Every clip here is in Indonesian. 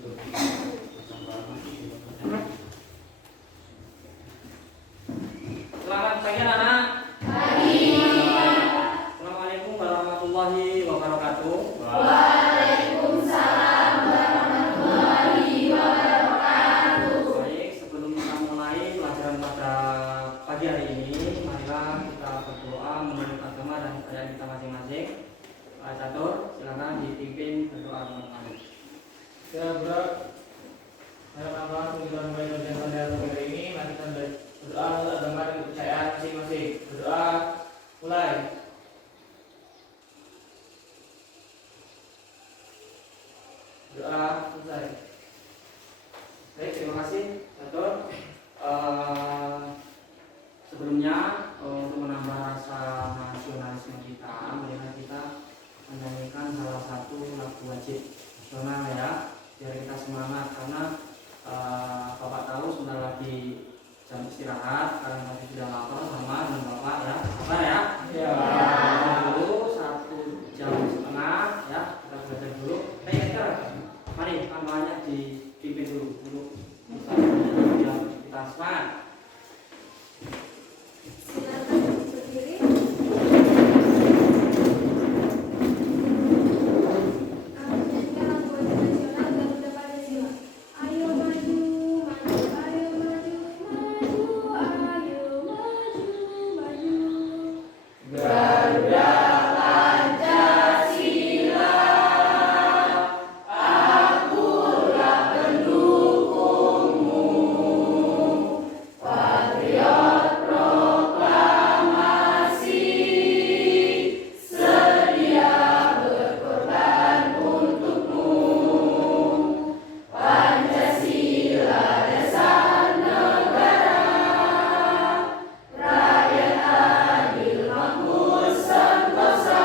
Selamat pagi anak. Pagi. Assalamualaikum warahmatullahi wabarakatuh. Waalaikumsalam warahmatullahi wabarakatuh. Baik, sebelum kita mulai pelajaran pada pagi hari ini, marilah kita berdoa menurut agama dan kepercayaan kita masing-masing. Pak Catur, silakan dipimpin berdoa teman-teman. Ya, bro. Harapan kita mulai belajar pada hari ini. Mari kita berdoa untuk agama dan kepercayaan masing-masing. Berdoa, mulai. Doa selesai. Baik, terima kasih Catur. Sebelumnya untuk menambah rasa nasionalisme kita, marilah kita menyanyikan salah satu lagu wajib nasional ya, biar kita semangat karena Bapak tahu sebentar lagi jam istirahat, kalian pasti sudah lapar sama dengan Bapak ya, sabar ya. Ya. Dulu 1,5 jam ya, kita belajar dulu. Mari kampanye dipimpin dulu kita biar kita semangat. Silakan berdiri. Kami menyanyikan lagu wajib nasional Garuda Pancasila. Ayo maju, maju, ayo maju, maju, ayo maju, maju. Garuda Pancasila, akulah pendukungmu. Patriot proklamasi, sedia berkorban untukmu. Pancasila dasar negara, rakyat adil makmur sentosa,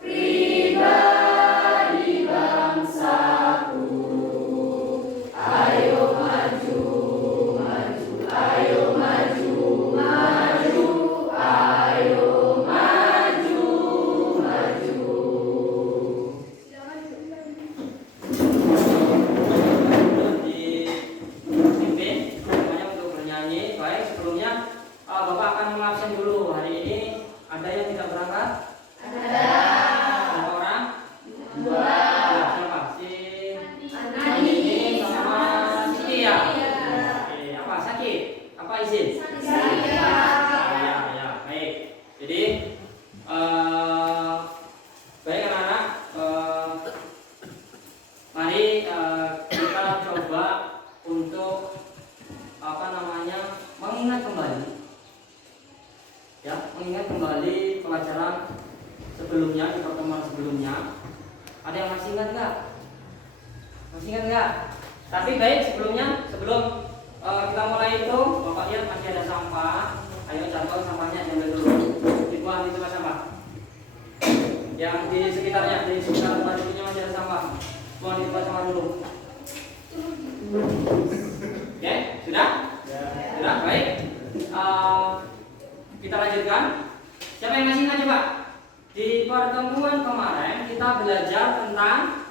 pribadi bangsaku. Ayo maju, maju, ayo maju, maju, ayo maju, maju. Silakan Dipimpin semuanya untuk bernyanyi. Baik, sebelumnya Bapak akan mengabsen dulu. Hari ini ada yang tidak berangkat? ada. Berapa orang? Dua. Siapa? Si Anani sama Siti ya? Iya. Oke, apa? Sakit? Apa izin? Saya. Ya, baik. Jadi baik anak-anak, mari kita coba untuk mengingat kembali, ya, mengingat kembali pelajaran sebelumnya di pertemuan sebelumnya. Ada yang masih ingat nggak? Masih ingat nggak? Tapi baik sebelum kita mulai itu, Bapak lihat masih ada sampah. Ayo jatuh sampahnya diambil dulu. Dibuang di tempat sampah. Yang di sekitar tempat duduknya masih ada sampah. Buang di tempat sampah dulu. Oke, sudah? Ya. Sudah, baik. Kita lanjutkan. Siapa yang masih ingat coba? Di pertemuan kemarin kita belajar tentang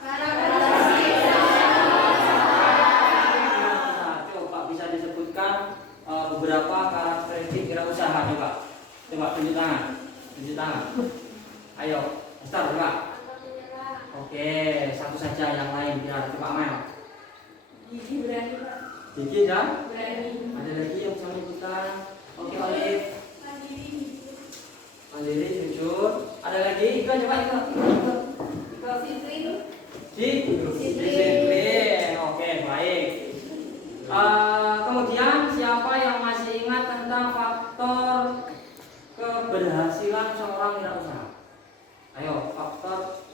coba bisa disebutkan beberapa karakteristik wirausaha coba. Coba tunjuk tangan. Ayo, start coba. Oke, satu saja yang lain biar coba Amel. Gigi berani, Pak. Dikit ya? Berani. Ada lagi yang bisa ikutan. Oke, Olive. Mandiri, jujur. Ada lagi? Ikut coba ikut. Disiplin. Oke, baik. Kemudian siapa yang masih ingat tentang faktor keberhasilan seorang wirausaha? Ayo, faktor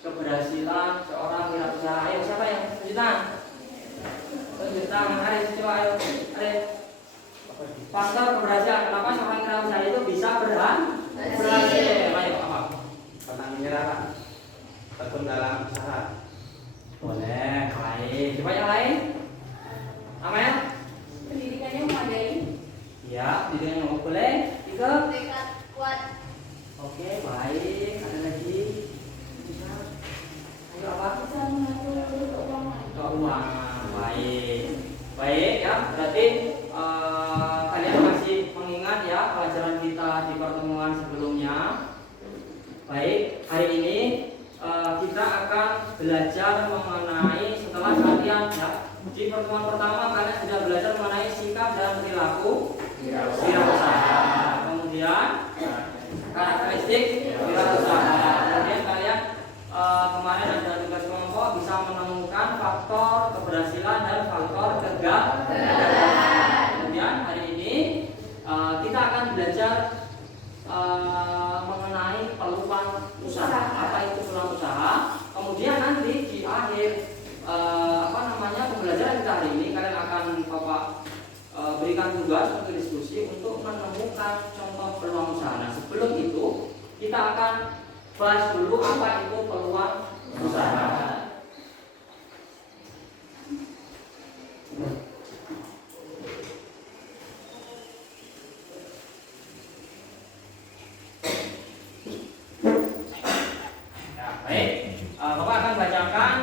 keberhasilan seorang wirausaha. Ayo, siapa yang tunjuk tangan? Tunjuk tangan. Aris, coba ayo. Aris. Faktor keberhasilan. Kenapa seorang wirausaha itu bisa berhasil? Ayo, apa? Pantang menyerah, tekun dalam usaha. Boleh, baik. Coba yang lain. Amel? Pendidikannya memadai. Ya, pendidikan yang boleh. Tiga. Tekad kuat. Oke, baik. Ada lagi? Bisa. Ayo apa? Bisa mengatur keuangan. Baik ya, berarti kalian masih mengingat ya pelajaran kita di pertemuan sebelumnya. Baik, hari ini kita akan belajar mengenai setelah kalian ya di pertemuan pertama kalian sudah belajar mengenai sikap dan perilaku wirausaha. Kemudian karakteristik wirausaha. Kemudian kalian kemarin ada tugas kelompok bisa menemukan faktor keberhasilan dan faktor kegagalan. Kemudian hari ini kita akan belajar mengenai peluang usaha. Apa itu peluang usaha? Kemudian nanti di akhir pembelajaran kita hari ini kalian akan Bapak berikan tugas untuk diskusi untuk menemukan contoh peluang usaha. Nah, sebelum itu kita akan bahas dulu apa itu peluang usaha. Nah, baik, Bapak akan bacakan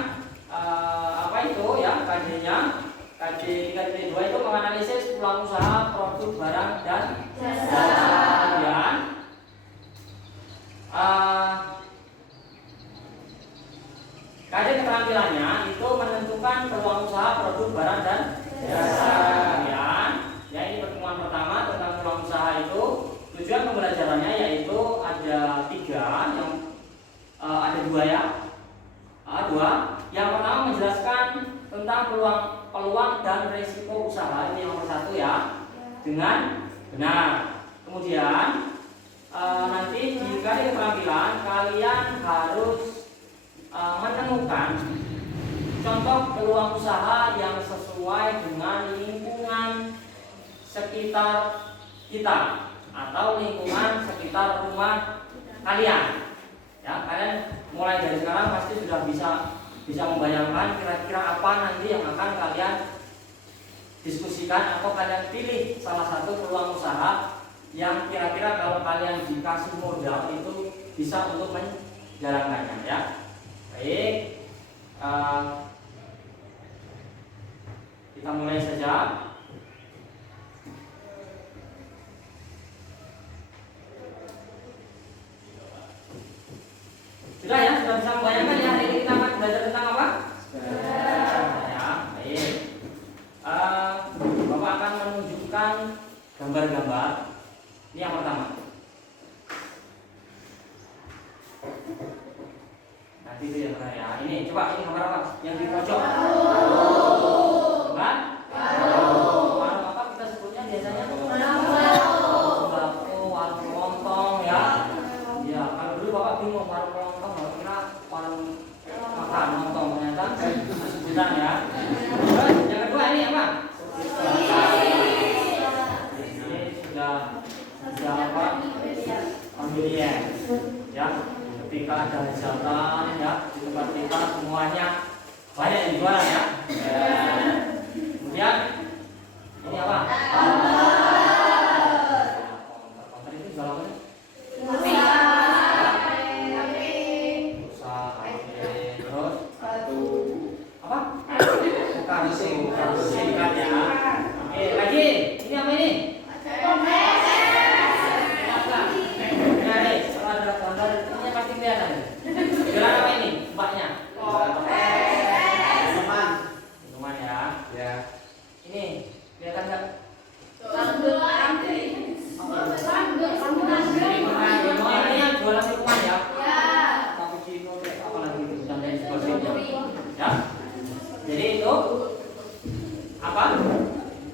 apa itu ya KJ-nya. KJ 3.2 itu menganalisis peluang usaha, produk, barang dan jasa. Kemudian KJ keterampilannya itu menentukan peluang usaha, produk, barang dan jasa. Kemudian ya ini pertemuan pertama tentang peluang usaha itu tujuan pembelajarannya yaitu ada 3 yang ada 2 ya. Dua. Yang pertama menjelaskan tentang peluang dan risiko usaha, ini yang nomor 1 ya, dengan benar. Kemudian nanti jika di keterampilan kalian harus menemukan contoh peluang usaha yang sesuai dengan lingkungan sekitar kita atau lingkungan sekitar rumah kalian. Ya, kalian mulai dari sekarang pasti sudah bisa membayangkan kira-kira apa nanti yang akan kalian diskusikan atau kalian pilih salah satu peluang usaha yang kira-kira kalau kalian dikasih modal itu bisa untuk menjalankannya ya. Baik, kita mulai saja. Sudah ya, sudah bisa membayangkan ya, hari ini kita akan belajar tentang apa? Ya, baik. Bapak akan menunjukkan gambar-gambar. Ini yang pertama. Nanti itu yang terakhir ya. Ini coba ini gambar apa? Yang di pojok. Kan? Warung apa kita sebutnya biasanya? Sembako, warung lontong ya. Ya, kalau dulu Bapak bingung warung lontong, kira warung makan lontong, ternyata sebutan ya. Terus yang kedua ini apa? Ini sudah apa? Pembelian ya. Ketika ada hajatan ya di tempat kita semuanya banyak yang jualan ya. Kemudian ini apa? Konter itu jual apa nih? Terus apa? Bukan singkat ya. Oke, lagi ini apa ini? Jualan apa ini? Mbaknya? Minuman ya. Ini kelihatan nggak? Ini yang jualan minuman ya? Cappuccino, apa lagi itu dan lain sebagainya. Ya. Jadi itu apa?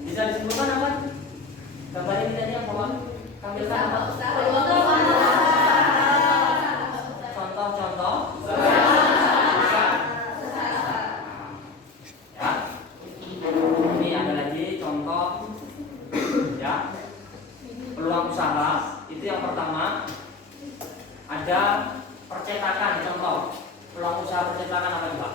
Bisa disebutkan apa? Gambar ini tadi yang Bapak tampilkan apa? Contoh-contoh ya. Ini ada lagi contoh ya peluang usaha. Itu yang pertama ada percetakan. Contoh peluang usaha percetakan apa coba?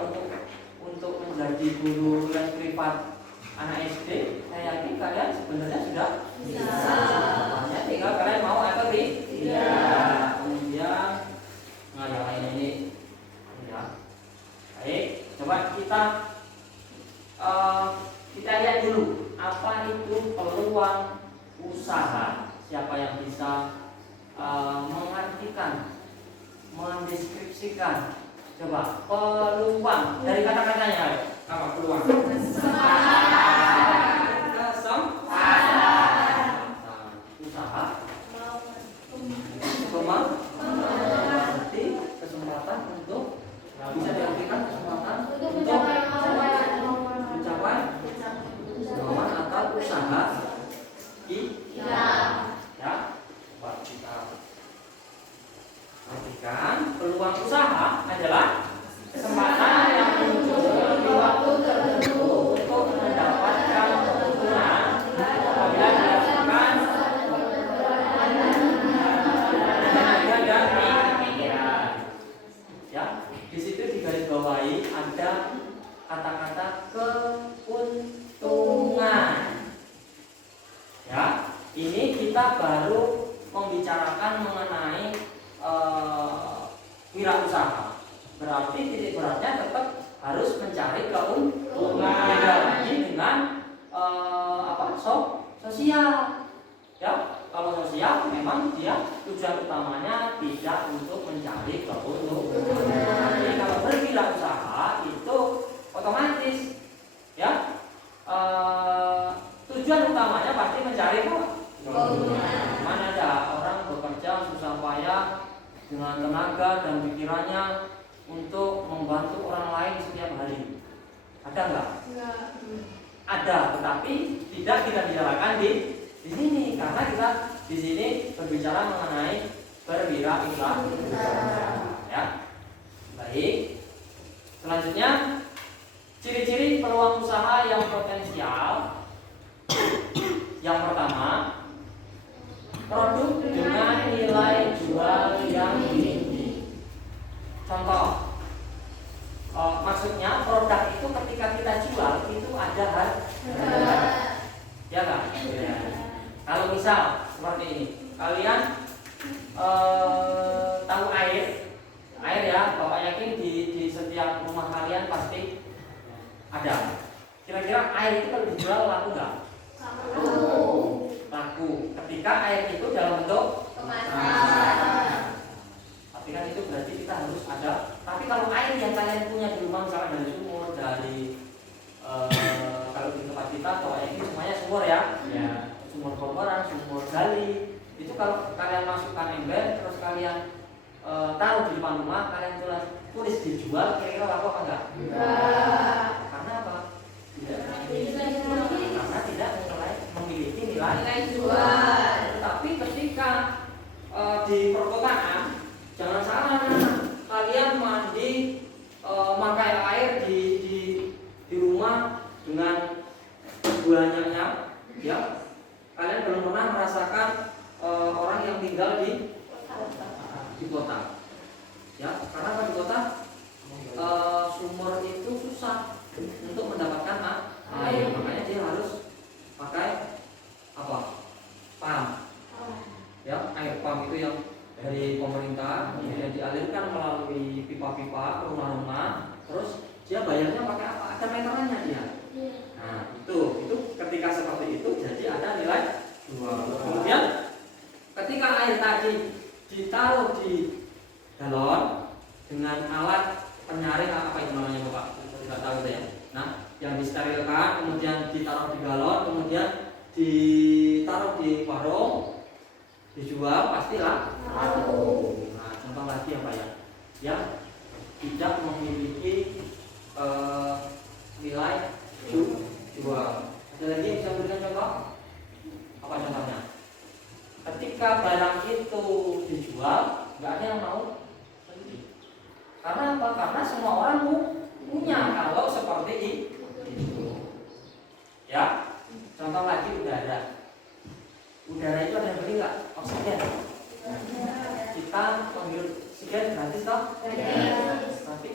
kalau untuk menjadi guru les privat anak SD, saya yakin kalian sebenarnya sudah bisa. Hanya tinggal kalian mau atau tidak. Kemudian yang lain ini, ya. Baik, coba kita lihat dulu apa itu peluang usaha. Siapa yang bisa mengartikan, mendeskripsikan? Coba peluang dari kata-katanya. Apa peluang? Usaha. Kesempatan untuk bisa diartikan kesempatan untuk mencapai kemauan atau usaha. Ya, buat kita perhatikan, peluang usaha adalah kesempatan yang muncul di waktu tertentu untuk mendapatkan keuntungan apabila dilakukan tenaga dan pikiran. Ya, di situ digarisbawahi ada kata-kata keuntungan. Ya, ini kita baru membicarakan mengenai wirausaha. Berarti titik beratnya tetap harus mencari keuntungan. Beda lagi dengan sosial. Ya, kalau sosial memang dia tujuan utamanya tidak untuk mencari keuntungan. Jadi kalau berwirausaha itu otomatis ya tujuan utamanya pasti mencari keuntungan. Mana ada orang bekerja susah payah dengan tenaga dan pikirannya untuk membantu orang lain setiap hari. Ada enggak? Enggak. Ada, tetapi tidak kita bicarakan di sini karena kita di sini berbicara mengenai berwirausaha. Ya. Baik. Selanjutnya ciri-ciri peluang usaha yang potensial. Yang pertama, produk dengan nilai jual yang tinggi. Contoh, maksudnya produk itu ketika kita jual itu ada harga, ya kan? Ya. Kalau misal seperti ini, kalian tahu air ya, Bapak yakin di setiap rumah kalian pasti ada. Kira-kira air itu kalau dijual laku nggak? Laku. Ketika air itu dalam bentuk kemasan. Tapi kan itu berarti kita harus ada. Tapi kalau air yang kalian punya di rumah misalnya dari sumur, dari kalau di tempat kita Bapak yakin semuanya sumur ya. Ya. Sumur kotoran, sumur gali. Itu kalau kalian masukkan ember terus kalian taruh di depan rumah, kalian tulis dijual, kira-kira laku apa enggak? Enggak. Karena apa? Karena tidak memiliki nilai jual. Tapi ketika di perkotaan, jangan salah, kalian mandi pakai air di rumah dengan banyaknya, ya. Kalian belum pernah merasakan orang yang tinggal di kota, ya. Karena apa di kota? Sumur itu susah untuk mendapatkan air, makanya dia harus pakai apa? Pump, ya, air pump itu yang dari pemerintah kemudian dialirkan melalui pipa-pipa ke rumah-rumah, terus dia bayarnya pakai apa? Ada meterannya dia. Nah itu ketika seperti itu jadi ada nilai jual. Kemudian ketika air tadi ditaruh di galon dengan alat penyaring apa itu namanya Bapak? Tidak tahu ya. Nah, yang disterilkan kemudian ditaruh di galon, kemudian ditaruh di warung, dijual pastilah laku. Nah, contoh lagi apa ya? Yang tidak memiliki nilai jual. Ada lagi yang bisa berikan contoh? Apa contohnya? Ketika barang itu dijual, nggak ada yang mau beli. Karena apa? Karena semua orang punya. Kalau seperti itu, ya. Contoh lagi udara. Udara itu ada yang beli nggak? Oksigen. Kita menghirup oksigen gratis toh? Tapi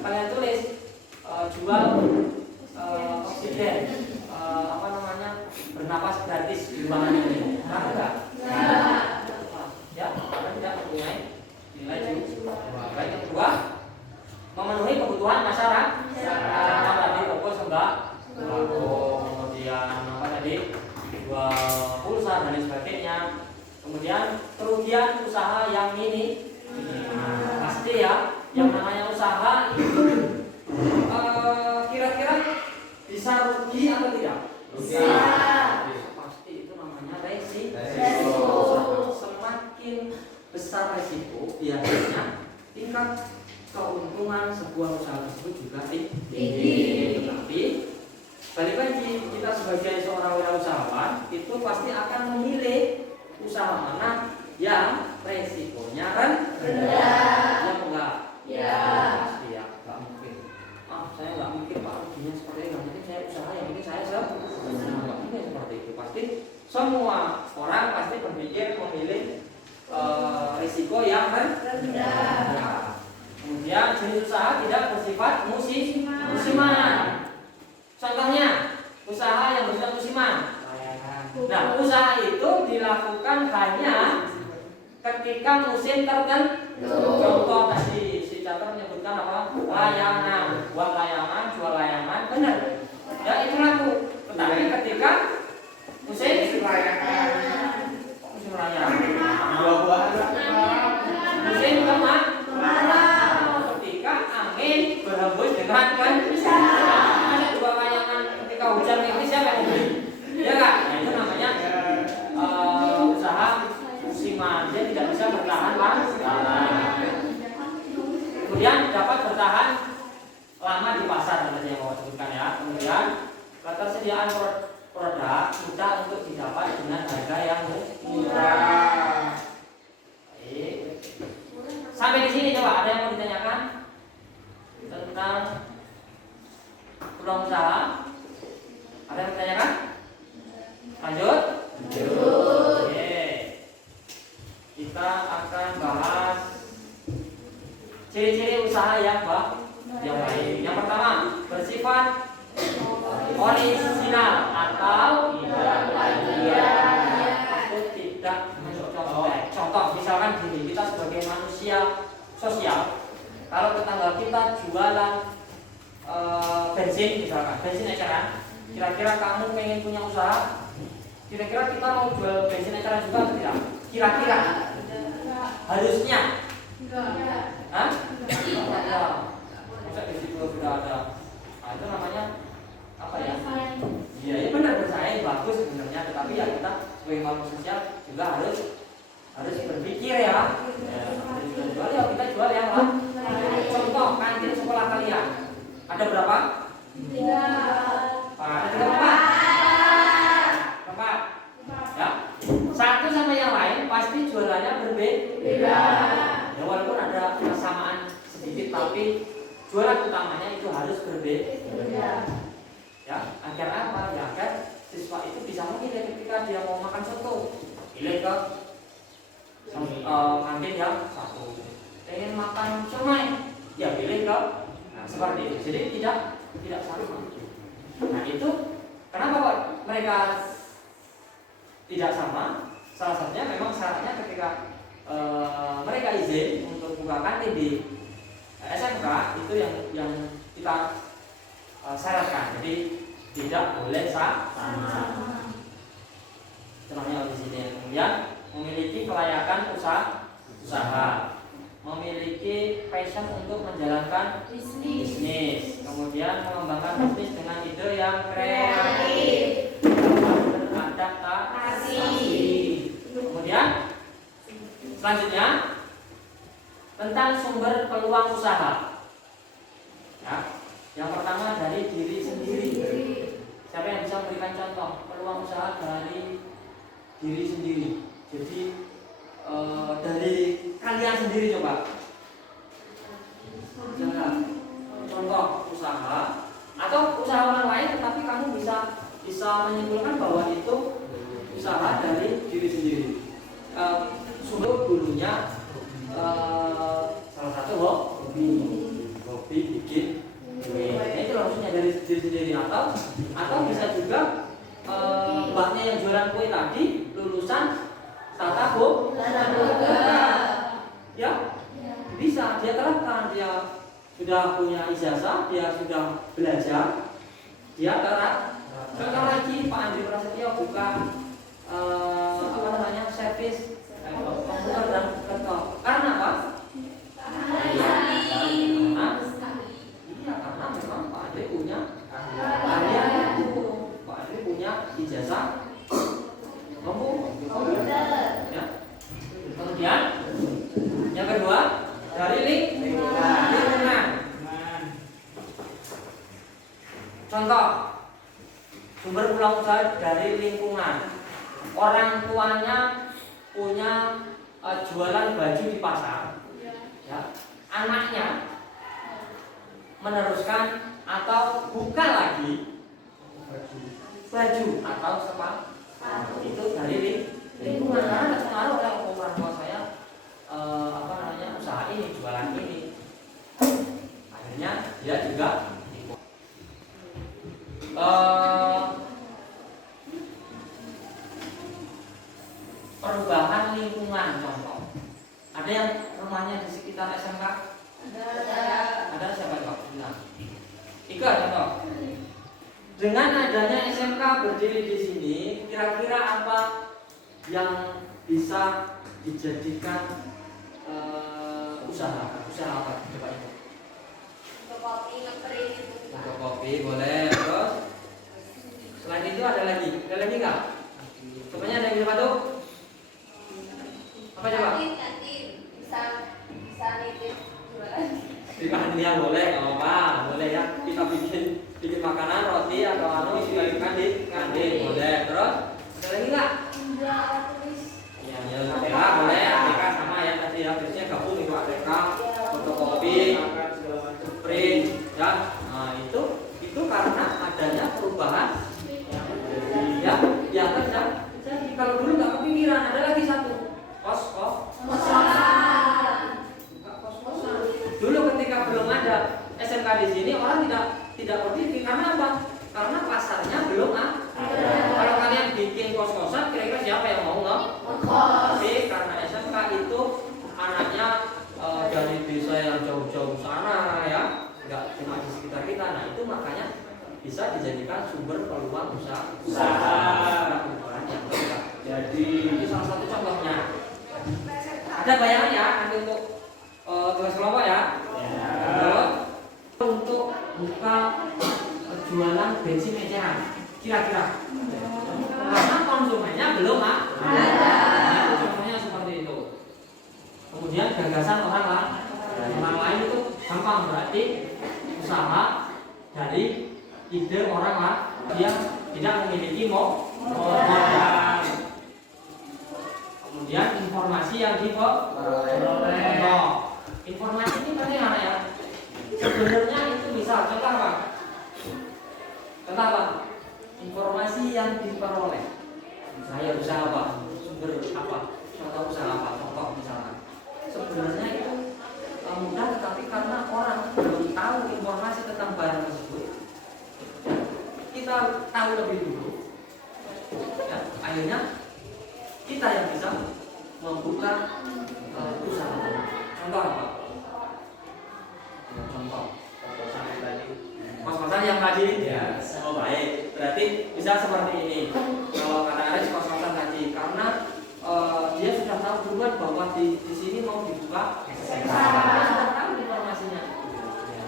kalian tulis jual oksigen bernapas gratis di ruangan ini. Nah, enggak? Ya, karena tidak mempunyai nilai jual. Yang kedua, memenuhi kebutuhan masyarakat. Tadi toko sembako, kemudian apa tadi? Jual pulsa dan lain sebagainya. Kemudian kerugian usaha yang ini pasti ya, yang namanya usaha itu kira-kira bisa rugi atau tidak? Bisa. Pasti itu namanya resiko. Semakin besar resiko, biasanya tingkat keuntungan sebuah usaha tersebut juga tinggi. Tetapi balik lagi, kita sebagai seorang wirausahawan itu pasti akan memilih usaha mana yang resikonya rendah. Ya enggak? Ya. Pasti ya, enggak mungkin. Saya enggak mungkin Pak ruginya seperti ini. Yang penting saya usaha, yang penting saya enggak mungkin seperti itu. Pasti semua orang pasti berpikir memilih risiko yang rendah. Kemudian jenis usaha tidak bersifat musiman. Contohnya usaha yang bersifat musiman. Nah, usaha itu dilakukan hanya ketika musim tertentu. Contoh tadi si Catur menyebutkan apa? Layangan, buat layangan, jual layangan, benar. Ya itu laku. Tetapi ketika musim layangan, musim layangan, musim kemarau, ketika angin berhembus dengan kencang. Ada dua layangan ketika hujan ini siapa yang membeli? Ya kak, nah itu namanya usaha musiman. Dia tidak bisa bertahan lama. Kemudian dapat bertahan lama di pasar, tadi yang mau sebutkan ya. Kemudian ketersediaan produk mudah untuk didapat dengan harga yang murah. Baik. Sampai di sini coba ada yang mau ditanyakan tentang peluang usaha? Ada yang ditanyakan? Lanjut. Oke. Kita akan bahas ciri-ciri usaha yang baik. Yang pertama, bersifat original atau tidak mencontoh. Contoh misalkan gini, kita sebagai manusia sosial, kalau tetangga kita jualan bensin misalkan, bensin eceran, kira-kira kamu pengen punya usaha? Kira-kira kita mau jual bensin eceran juga atau tidak? Kira-kira harusnya? Hah? Enggak. Masa di situ sudah ada. Nah, itu namanya apa ya? Iya, ya benar bersaing bagus sebenarnya, tetapi ya kita sebagai makhluk sosial juga harus berpikir ya. Jual ya kita jual yang lah. Contoh kantin sekolah kalian ada berapa? 3. Ada 3 tempat. Ya. Satu sama yang lain pasti jualannya berbeda. Ya walaupun ada persamaan sedikit, tapi jualan utamanya itu harus berbeda. Ya, agar apa? Ya agar siswa itu bisa memilih ketika dia mau makan soto, pilih ke kantin yang satu. Pengen makan somai, ya pilih ke seperti itu. Jadi tidak sama. Nah itu kenapa kok mereka tidak sama? Salah satunya memang syaratnya ketika mereka izin untuk buka kantin di SMK itu yang kita syaratkan. Jadi tidak boleh sama. Contohnya di sini. Kemudian memiliki kelayakan usaha, memiliki passion untuk menjalankan bisnis, kemudian mengembangkan bisnis dengan ide yang kreatif, beradaptasi. Kemudian selanjutnya tentang sumber peluang usaha. Ya, yang pertama dari diri sendiri. Siapa yang bisa memberikan contoh peluang usaha dari diri sendiri? Jadi dari kalian sendiri coba. Jangan contoh usaha atau usaha orang lain, tetapi kamu bisa menyimpulkan bahwa itu usaha dari diri sendiri. Sumber dulunya salah satu hobi sendiri atau bisa juga mbaknya yang jualan kue tadi lulusan tata boga. Ya, bisa dia terapkan, dia sudah punya ijazah, dia sudah belajar, dia terapkan lagi. Pak Andri Prasetyo buka servis komputer dan laptop. Karena apa? Karena memang Pak Andri punya keahlian itu. Pak Andri punya ijazah komputer. Ya. Kemudian yang kedua dari lingkungan. Contoh sumber peluang usaha dari lingkungan. Orang tuanya punya jualan baju di pasar. Ya. Anaknya meneruskan atau buka lagi baju atau sepatu, itu dari lingkungan. Karena terpengaruh oleh orang tua saya usaha ini, jualan ini, akhirnya dia juga perubahan lingkungan. Contoh, ada yang rumahnya di sekitar SMK? Ada siapa Pak? Ika contoh. Dengan adanya SMK berdiri di sini, kira-kira apa yang bisa dijadikan usaha apa? Coba itu. Untuk kopi boleh. Terus selain itu ada lagi nggak? Semuanya ada yang bisa bantu? Apa coba? Bisa nitip jualan. Di kantin boleh, nggak apa-apa, boleh ya. Kita bikin makanan, roti atau kita bikin di kantin boleh. Terus ada lagi nggak? Ya, ATK boleh, ATK sama ya tadi ya, biasanya gabung itu ATK, fotokopi, print, ya. Nah itu karena adanya perubahan, ya kerja. Jadi kalau dulu nggak kepikiran, ada lagi satu kos-kosan. Dulu ketika belum ada SMK di sini, orang tidak berdiri. Karena apa? Karena pasarnya belum ada. Kalau kalian bikin kos-kosan, kira-kira siapa yang mau ngekos? Tapi karena SMK itu anaknya dari desa yang jauh-jauh sana ya, nggak cuma di sekitar kita. Nah itu makanya bisa dijadikan sumber peluang usaha. Jadi itu salah satu contohnya. Ada bayangan ya nanti untuk tugas kelompok ya. Untuk buka jualan bensin eceran, kira-kira karena konsumennya belum ada. Itu contohnya seperti itu. Kemudian gagasan orang lain itu gampang, berarti usaha dari ide orang yang tidak memiliki modal. Kemudian informasi yang diperoleh. Informasi ini penting ya. Sebenarnya itu bisa contoh apa? Informasi yang diperoleh. Saya usaha apa? Sumber apa? Contoh usaha apa? Contoh misalnya. Sebenarnya itu mudah, tetapi karena orang belum tahu informasi tentang barang tersebut, kita tahu lebih dulu. Ya, akhirnya kita yang bisa membuka usaha. Contoh apa? Contoh kos-kosan yang tadi ya. Oh baik, berarti bisa seperti ini. Kalau kata Aris kos-kosan tadi, karena dia sudah tahu duluan bahwa di sini mau dibuka SMK. Dia sudah tahu informasinya.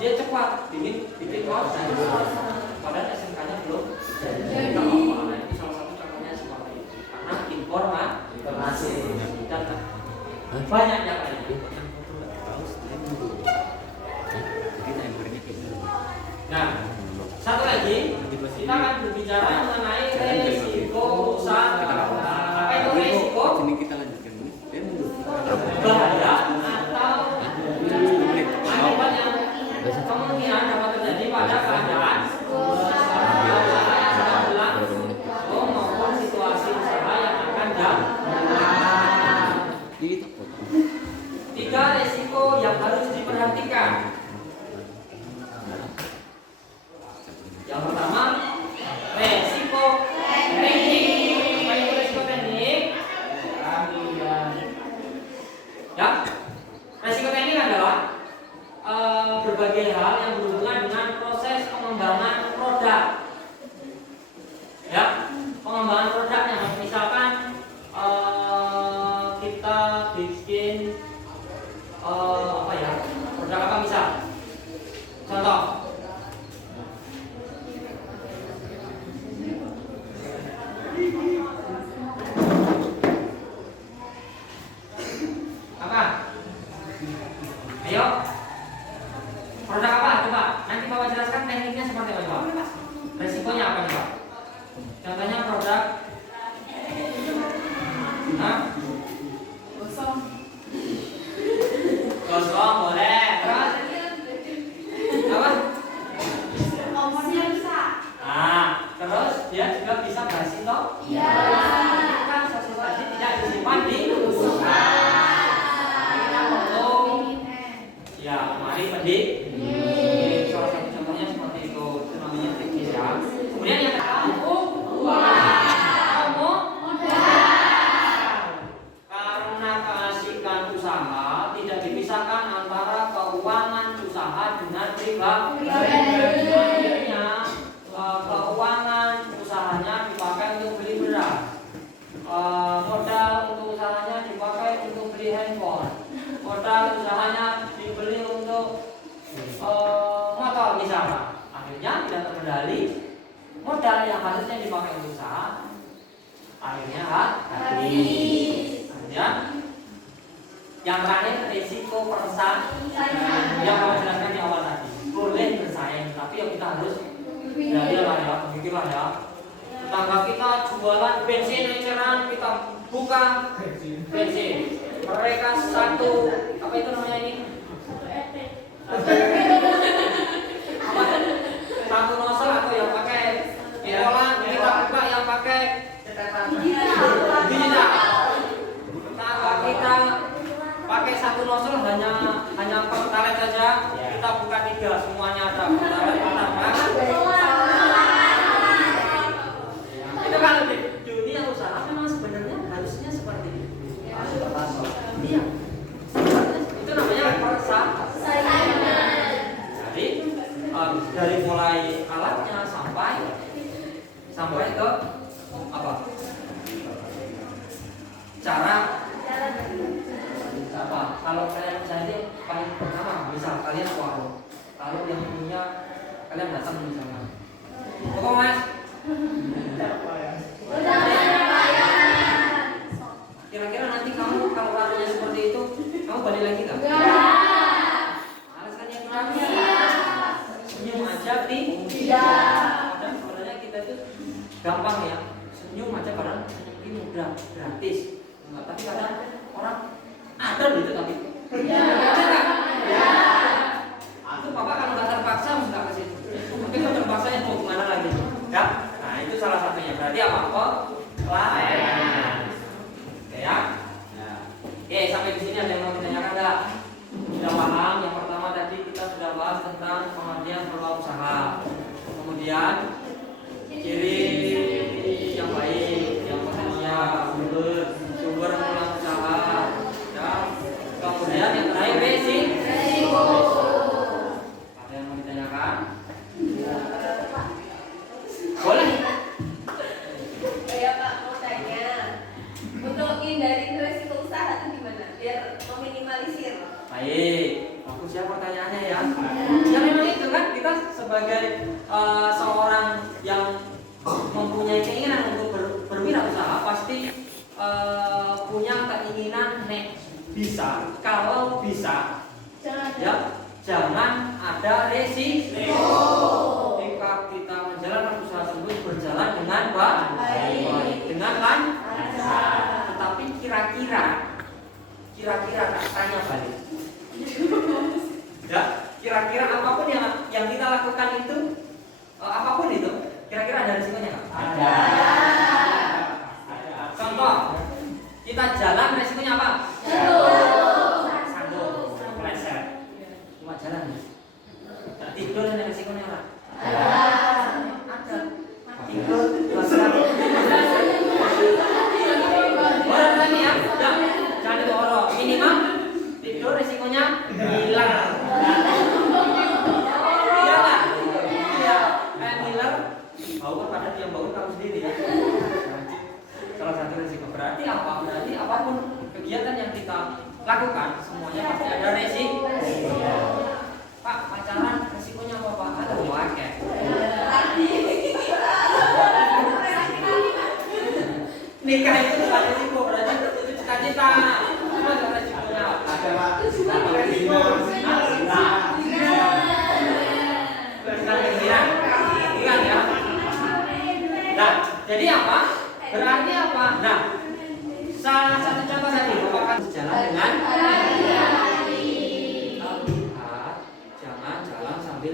Dia cepat bikin kos, padahal SMK-nya belum jadi. Nah, itu salah satu contohnya seperti itu. Karena informasi dan banyak yang lain. Nah, satu lagi kita akan berbicara mengenai resiko usaha. Apa itu resiko? Bahaya atau akibat yang kemungkinan dapat terjadi pada keadaan sedang berlangsung maupun situasi usaha yang akan datang. Produk apa? Coba nanti Bapak jelaskan tekniknya seperti apa coba. Resikonya apa coba? Contohnya produk gosong boleh. Terus apa? Terus dia juga bisa basi toh? Iya. Kan susu tadi tidak disimpan di kita perlu ya mari pendik. Salah satu contohnya seperti itu namanya teknis ya. Kemudian yang kamu karena keasikan usaha tidak dipisahkan antara keuangan usaha dengan pribadi. Akhirnya keuangan usahanya dipakai untuk beli beras, modal untuk usahanya dipakai untuk beli handphone, modal usahanya dibeli untuk motor misalnya. Akhirnya tidak terkendali, modal yang harusnya dipakai untuk usaha akhirnya habis. Ya. Yang terakhir risiko persaingan yang saya jelaskan di awal tadi. Boleh bersaing, tapi ya kita harus berani lah ya, berpikirlah ya. Tetangga kita jualan bensin eceran, kita buka bensin. Mereka satu apa itu namanya ini? Apa? Satu nozzle atau yang pakai etolan, kita buka yang pakai digital. Tetangga kita pakai satu nozzle hanya pertalite saja, kita buka 3 semuanya ada pertalite pertama. Itu kalau di dunia usaha memang sebenarnya harusnya seperti itu. Iya. Itu namanya persaingan. Jadi dari mulai alatnya sampai ke apa? Cara apa? Kalau kalian jadi paling pertama misal kalian warung, kalau yang punya kalian datang misalnya, pokok mas, kira-kira nanti kamu kalau warungnya seperti itu, kamu balik lagi nggak? Alasannya kenapa? Senyum aja tidak. Dan sebenarnya kita itu gampang ya, senyum aja kadang ini mudah, gratis. Enggak, tapi kadang orang ada gitu tapi itu bapak kalau nggak terpaksa nggak ke situ, tapi kalau terpaksa ya mau kemana lagi ya. Nah itu salah satunya, berarti apa pelayanan. Oke ya. Oke, sampai di sini ada yang mau ditanyakan nggak? Sudah paham? Yang pertama tadi kita sudah bahas tentang pengertian pola usaha, kemudian ciri yang baik, yang potensial, sumber pola usaha, ya. Kemudian yang terakhir resiko. Ada yang mau ditanyakan? Boleh. Ya Pak, mau tanya, untuk hindari resiko usaha itu gimana? Biar meminimalisir. Baik, bagus ya pertanyaannya ya. Ya memang itu kan kita sebagai seorang yang mempunyai keinginan untuk berwirausaha pasti punya keinginan bisa, kalau bisa ya jangan ada resiko. Ketika kita menjalankan usaha tersebut berjalan dengan baik, dengan lancar. Tetapi kira-kira tanya balik. Ya, kira-kira apapun yang kita lakukan itu, apapun itu, kira-kira ada resikonya nggak? Ada. Contoh, kita jalan resikonya apa? Sanggup, meleset. Cuma jalan. Tidur ada resikonya nggak? Ada. Tidur, orang lagi ya, jangan itu orang minimal tidur resikonya hilang. Iya nggak? Iya, kayak hilang. Bangun padahal yang bangun kamu sendiri ya. Salah satu resiko. Berarti apa? Berarti apapun kegiatan yang kita lakukan semuanya pasti ada resiko. Pak,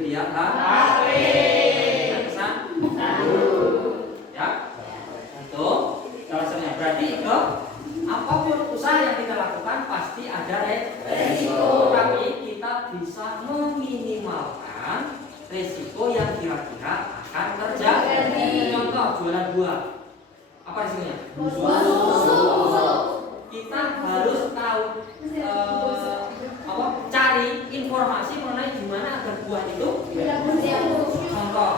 dia HP. Pesan ya. Itu alasannya. Berarti ke apapun usaha yang kita lakukan pasti ada resiko, tapi kita bisa meminimalkan resiko yang kira-kira akan terjadi. Contoh jualan buah, apa resikonya? Kita harus tahu cari informasi mengenai gimana agar buah itu. Contoh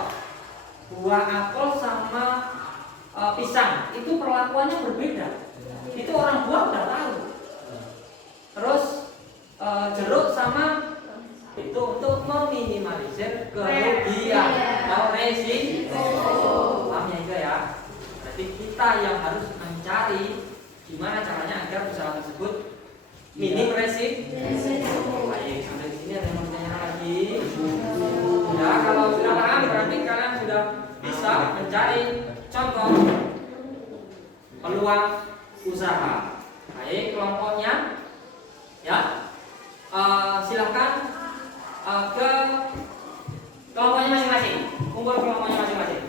buah apel sama pisang itu perlakuannya berbeda. Itu orang buah udah tahu. Terus jeruk sama itu untuk meminimalisir kerugian atau resiko. Paham ya itu ya? Berarti kita yang harus mencari gimana caranya agar usaha tersebut minim resiko. Baik, sampai di sini ada yang mau bertanya lagi? Ya, kalau sudah paham berarti kalian sudah bisa mencari contoh peluang usaha. Baik, kelompoknya ya. Silakan ke kelompoknya masing-masing. Kumpul kelompoknya masing-masing.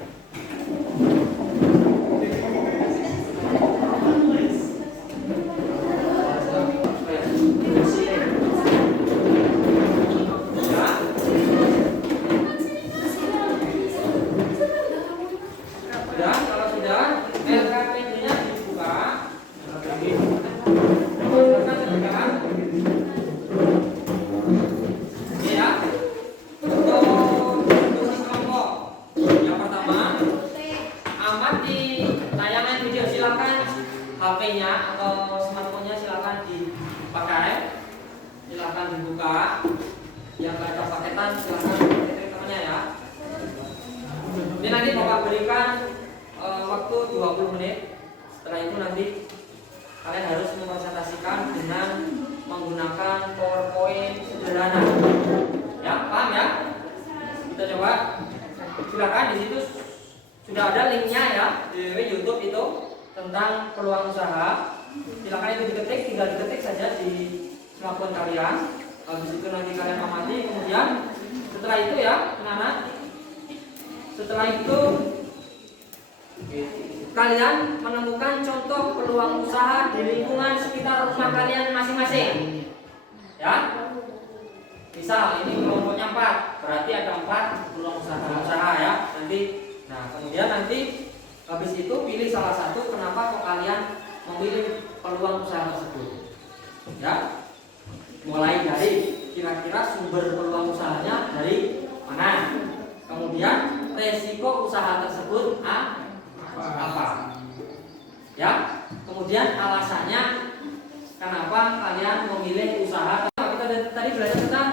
HP-nya atau smartphone-nya silakan dipakai, silakan dibuka. Yang nggak ada paketan silakan pakai temannya ya. Ini nanti Bapak berikan waktu 20 menit. Setelah itu nanti kalian harus mempresentasikan dengan menggunakan PowerPoint sederhana. Ya, paham ya? Kita coba. Silakan, di situ sudah ada linknya ya di YouTube itu tentang peluang usaha. Silakan itu diketik, tinggal diketik saja di smartphone kalian. Habis itu nanti kalian amati. Kemudian setelah itu ya, anak-anak, setelah itu kalian menemukan contoh peluang usaha di lingkungan sekitar rumah kalian masing-masing. Ya, misal ini kelompoknya 4, berarti ada 4 peluang usaha ya. Nanti, nah kemudian nanti habis itu pilih salah satu. Kenapa kok kalian memilih peluang usaha tersebut? Ya, mulai dari kira-kira sumber peluang usahanya dari mana. Kemudian resiko usaha tersebut apa? Ya, kemudian alasannya kenapa kalian memilih usaha. Kita tadi belajar tentang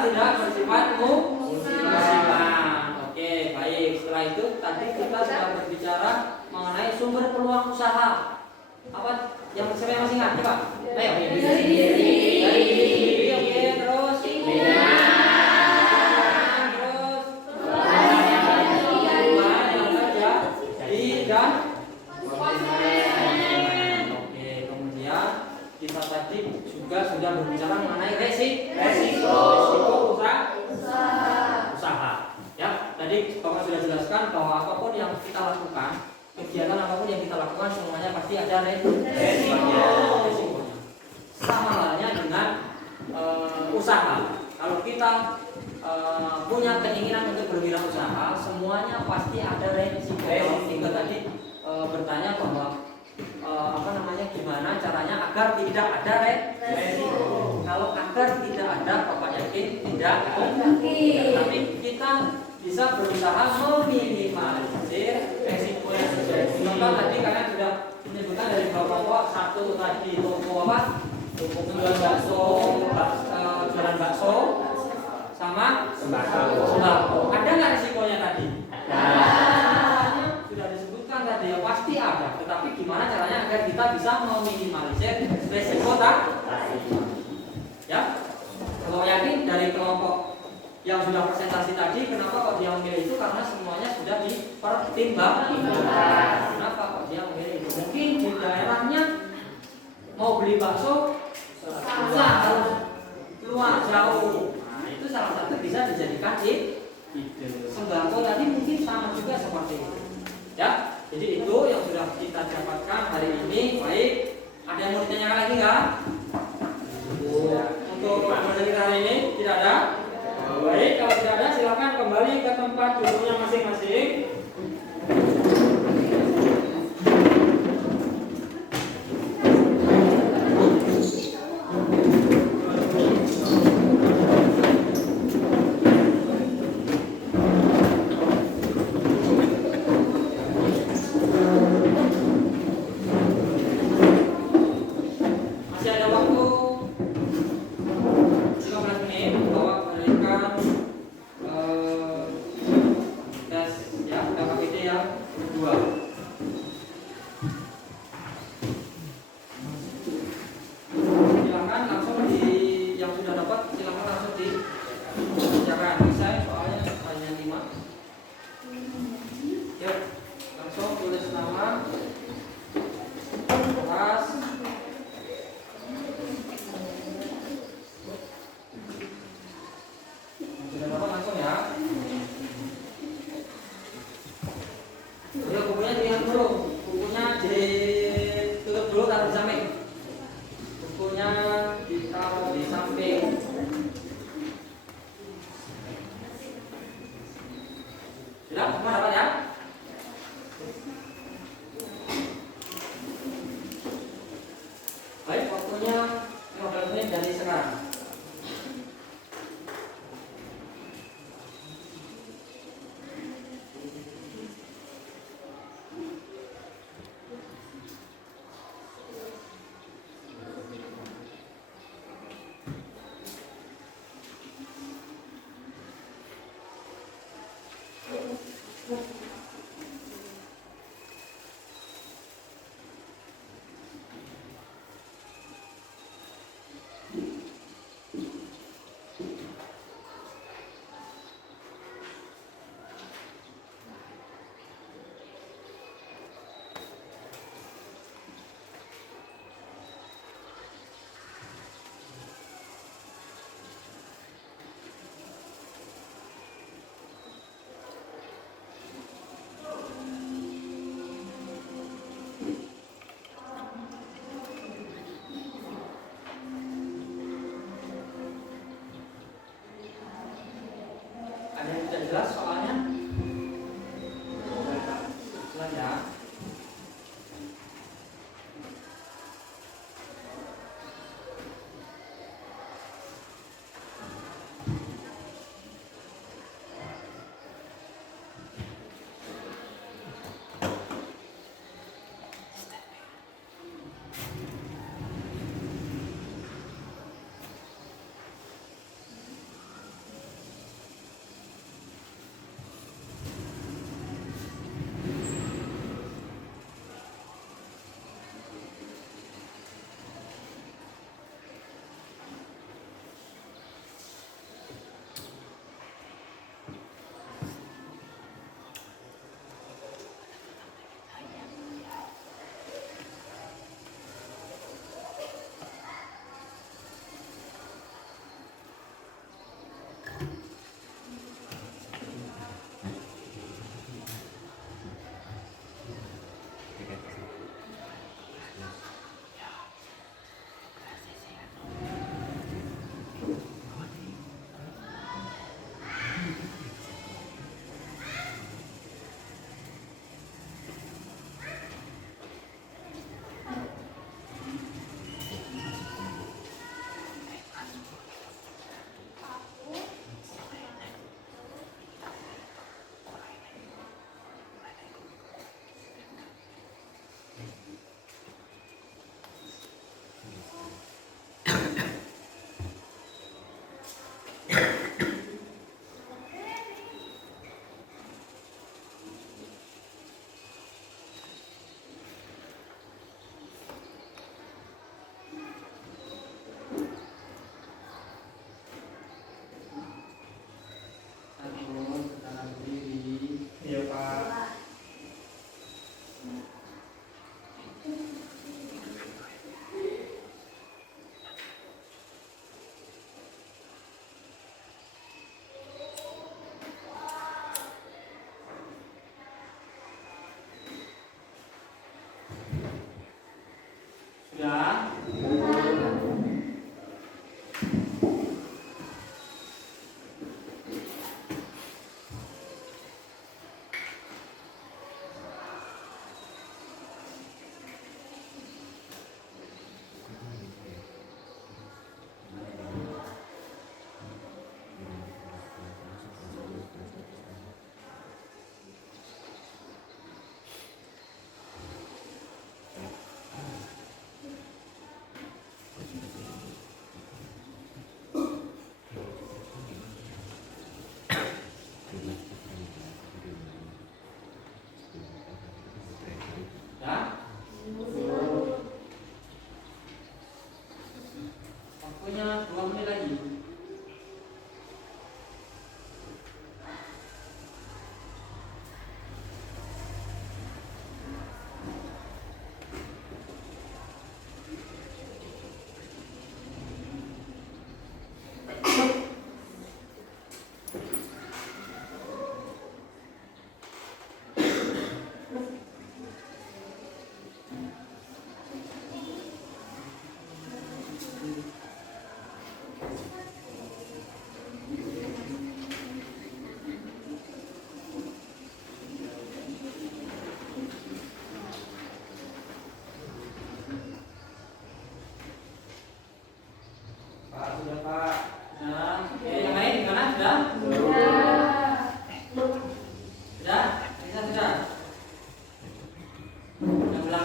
tidak bersifat musiman. Oke, baik. Setelah itu tadi kita sudah berbicara mengenai sumber peluang usaha. Apa yang saya masih ingat, Pak? Ayo. Dari diri. Oke, terus kita tadi juga sudah berbicara mengenai resiko usaha. Ya, tadi Bapak sudah jelaskan bahwa apapun yang kita lakukan, kegiatan apapun yang kita lakukan semuanya pasti ada resikonya. Sama halnya dengan usaha. Kalau kita punya keinginan untuk berwirausaha, semuanya pasti ada resiko. Sehingga tadi bertanya bahwa gimana caranya agar tidak ada resiko. Kalau agar tidak ada, Bapak yakin tidak mungkin. Tapi kita bisa berusaha meminimalisir resiko yang terjadi. Contoh tadi kalian sudah menyebutkan dari kelompok satu tadi toko apa? Toko jualan bakso, jualan bakso, sama sembako. Ada nggak risikonya tadi? Sudah disebutkan tadi ya pasti ada. Tetapi gimana caranya agar kita bisa meminimalisir risiko tadi? Ya, kalau yakin dari kelompok yang sudah presentasi tadi, kenapa kok dia memilih itu? Karena semuanya sudah dipertimbangkan. Kenapa kok dia memilih itu? Mungkin di daerahnya mau beli bakso susah, harus keluar jauh. Nah, itu salah satu bisa dijadikan ide. Sembako tadi mungkin sama juga seperti itu. Ya, jadi itu yang sudah kita dapatkan hari ini. Baik, ada yang mau ditanyakan lagi nggak? Untuk materi hari ini tidak ada. Baik, kalau tidak ada silakan kembali ke tempat duduknya masing-masing.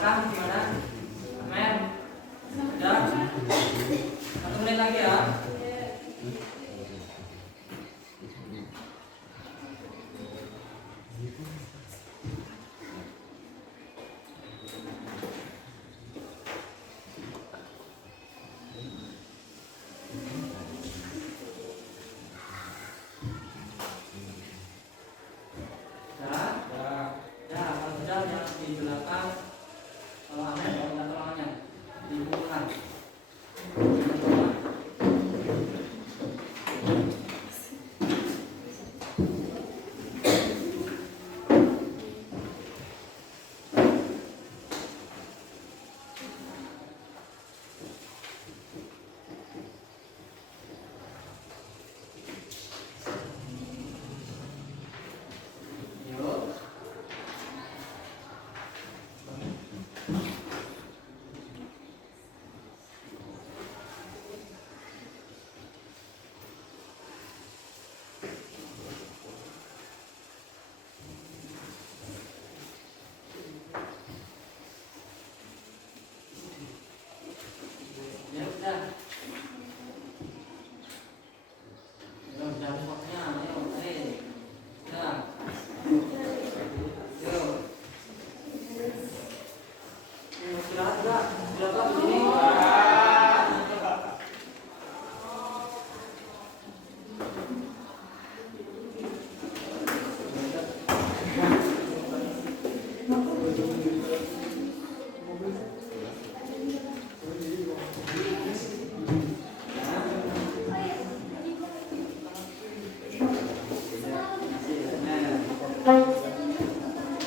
Silakan gimana? Men. Udah. 1 menit lagi ya. Di belakang kalau aneh kalau nggak terlalu di bukan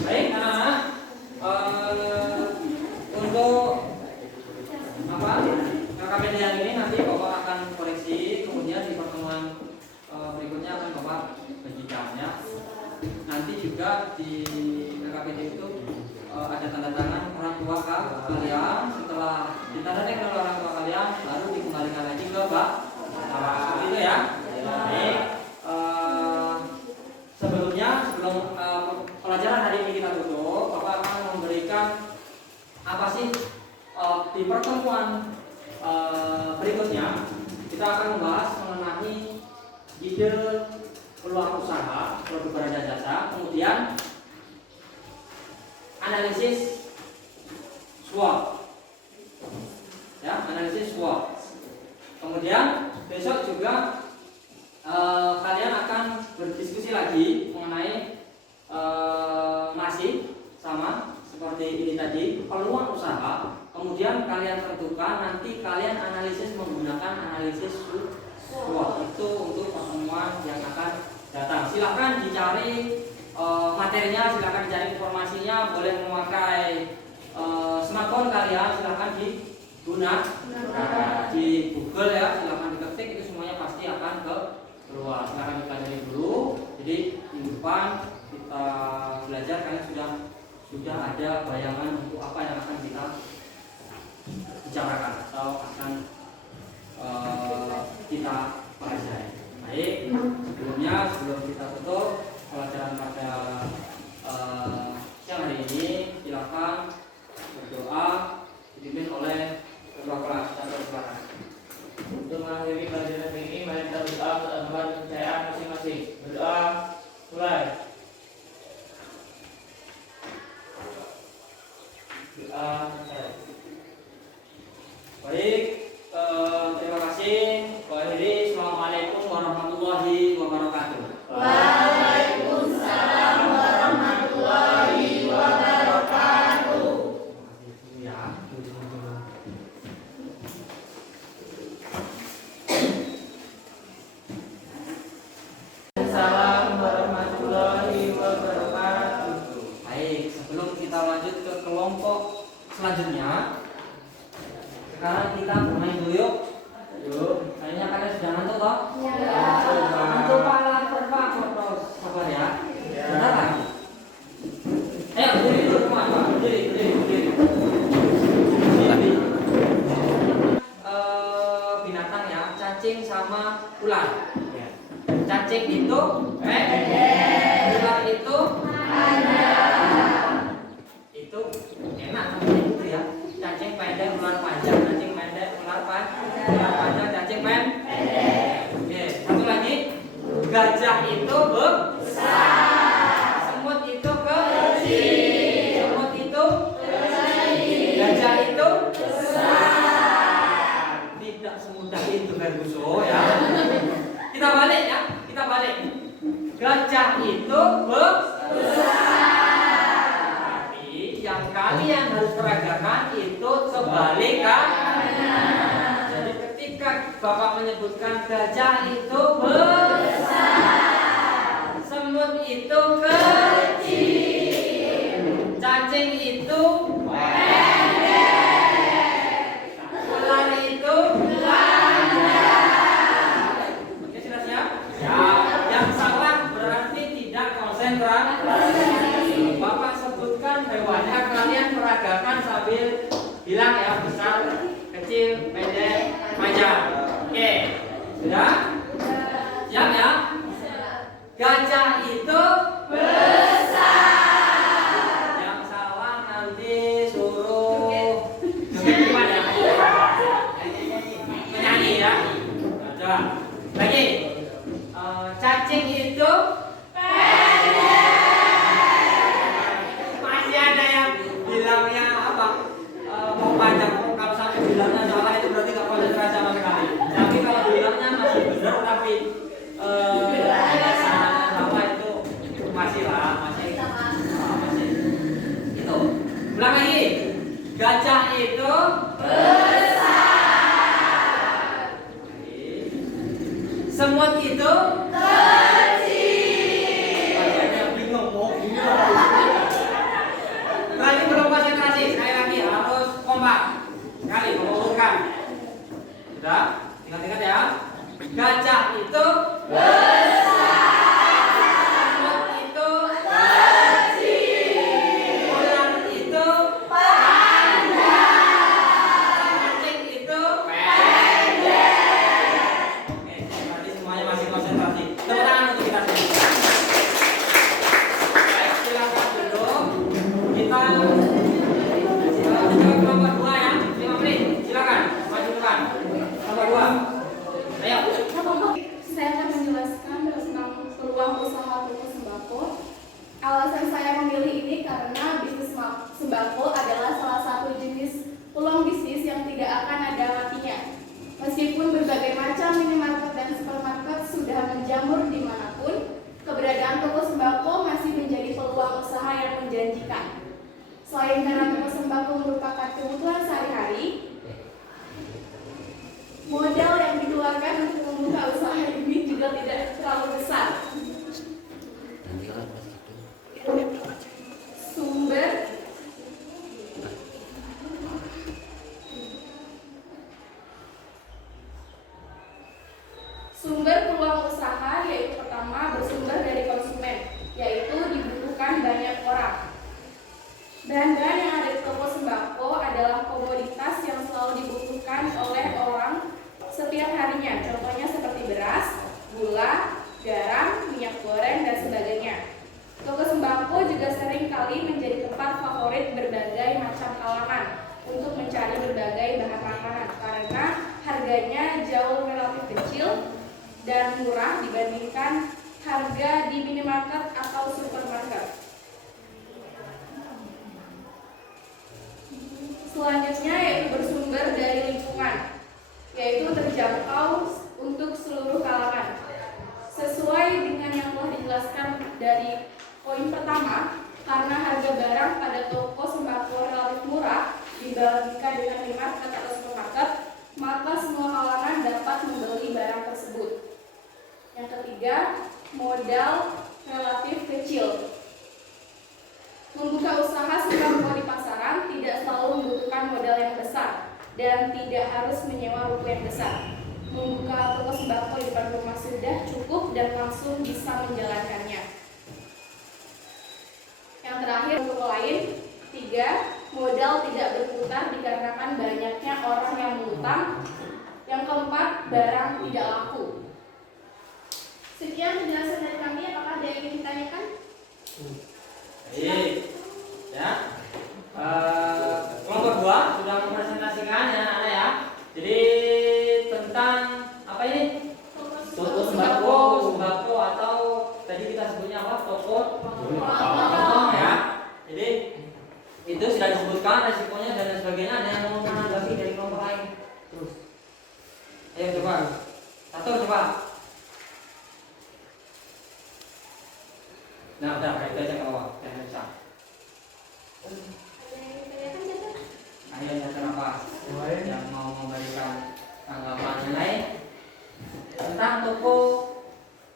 baik anak-anak, untuk apa KKPD yang ini nanti Bapak akan koreksi, kemudian di pertemuan berikutnya akan Bapak bagikan ya. Nanti juga di KKPD itu ada tanda tangan orang tua kalian. Setelah ditandatangani oleh orang tua kalian, baru dikembalikan lagi ke Bapak. Seperti itu ya. Baik. Sebelum pelajaran hari ini kita tutup, Bapak akan memberikan apa sih di pertemuan berikutnya kita akan membahas mengenai ide peluang usaha produk barang jasa, kemudian analisis SWOT, ya analisis SWOT. Kemudian besok juga kalian akan berdiskusi lagi mengenai masih sama seperti ini tadi peluang usaha. Kemudian kalian tentukan, nanti kalian analisis menggunakan analisis SWOT itu untuk pertemuan yang akan datang. Silahkan dicari materinya, silahkan dicari informasinya, boleh memakai smartphone kalian, silahkan digunakan di Google ya, silahkan diketik, itu semuanya pasti akan keluar. Silahkan dipelajari dulu. Jadi minggu depan kita belajar, kalian sudah ada bayangan untuk apa yang akan kita bicarakan atau akan kita pelajari. Baik, sebelum kita tutup pelajaran pada siang hari ini, silakan berdoa dipimpin oleh ketua kelas dan silakan. Untuk mengakhiri pelajaran ini, mari kita berdoa untuk tambahan kepercayaan masing-masing. Berdoa, mulai. Doa, mulai. Baik, terima kasih. Akhiri, assalamualaikum warahmatullahi wabarakatuh. Waalaikumsalam warahmatullahi wabarakatuh. Ya. Assalamualaikum warahmatullahi wabarakatuh. Baik, sebelum kita lanjut ke kelompok selanjutnya, sekarang kita bermain dulu yuk. Kayaknya kalian sudah ngantuk toh? Ya. Ngantuk Pak, lapar Pak, terus sabar ya. Bentar lagi. Ayo berdiri dulu semua Pak, berdiri. Binatang ya, cacing sama ular. Cacing itu ular itu itu enak namanya. Ular panjang, cacing pendek. Oke, satu lagi. Gajah itu besar. Semut itu kecil. Semut itu kecil. Gajah itu besar. Tidak semudah itu Ferguson ya. Kita balik ya, kita balik. Gajah itu besar. Tapi yang kalian harus peragakan itu sebalik kanan. Jadi ketika Bapak menyebutkan gajah itu besar, semut itu kecil, cacing itu pendek, ular itu panjang. Oke, sudah siap? Ya. Yang salah berarti tidak konsentrasi. Bapak sebutkan hewannya, kalian peragakan sambil bilang ya, besar, kecil, pendek, panjang. Oke, sudah? Siap ya? Gajah itu besar. Yang salah nanti suruh gimana ya? Menyanyi ya. Coba lagi. Cacing itu masih ada yang bilangnya apa? Mau panjang. Kalau sampai bilangnya salah itu berarti nggak konsentrasi sama sekali. Tapi kalau bilangnya masih benar tapi salah itu masih lah, masih. Itu. Ulang lagi. Gajah itu besar. Semut itu berarti belum konsentrasi. Sekali lagi harus kompak. Sekali mengurutkan. Sudah? Ingat-ingat ya. Gajah itu besar. Semut itu kecil. Ular itu panjang. Cacing itu pendek. Oke, berarti semuanya masih konsentrasi. Tepuk tangan untuk kita semua. Baik, silakan duduk. Kita kelompok 2 ya, 5 menit. Silakan maju depan. Kelompok 2. Ayo. Saya akan menjelaskan tentang peluang usaha toko sembako. Alasan saya memilih ini karena bisnis sembako adalah salah satu jenis peluang bisnis yang tidak akan ada matinya. Meskipun berbagai macam minimarket dan supermarket sudah menjamur dimanapun, keberadaan toko sembako masih menjadi peluang usaha yang menjanjikan. Selain karena toko sembako merupakan kebutuhan sehari-hari, modal yang dikeluarkan untuk membuka usaha ini juga tidak terlalu besar. Sumber peluang usaha yaitu pertama bersumber dari konsumen, yaitu dibutuhkan banyak orang. Bahan-bahan yang ada di toko sembako adalah komoditas yang selalu dibutuhkan oleh orang setiap harinya. Contohnya seperti beras, gula, garam, minyak goreng, dan sebagainya. Toko sembako juga sering kali menjadi tempat favorit berbagai macam kalangan untuk mencari berbagai bahan makanan karena harganya jauh relatif kecil dan murah dibandingkan harga di minimarket atau supermarket. Selanjutnya yaitu bersumber dari lingkungan, yaitu terjangkau untuk seluruh kalangan. Sesuai dengan yang telah dijelaskan dari poin pertama, karena harga barang pada toko sembako relatif murah dibandingkan dengan minimarket atau supermarket, maka semua kalangan dapat membeli barang tersebut. Yang ketiga, modal relatif kecil. Membuka usaha sembako di pasaran tidak selalu membutuhkan modal yang besar dan tidak harus menyewa ruko yang besar. Membuka toko sembako di depan rumah sudah cukup dan langsung bisa menjalankannya. Yang terakhir, toko lain. 3. Modal tidak berputar dikarenakan banyaknya orang yang mengutang. Yang keempat, barang tidak laku. Sekian penjelasan dari kami. Apakah ada yang ingin ditanyakan? Baik, ya. Kelompok 2 sudah mempresentasikan ya, anak ya. Jadi siapa yang mau memberikan tanggapan mengenai tentang toko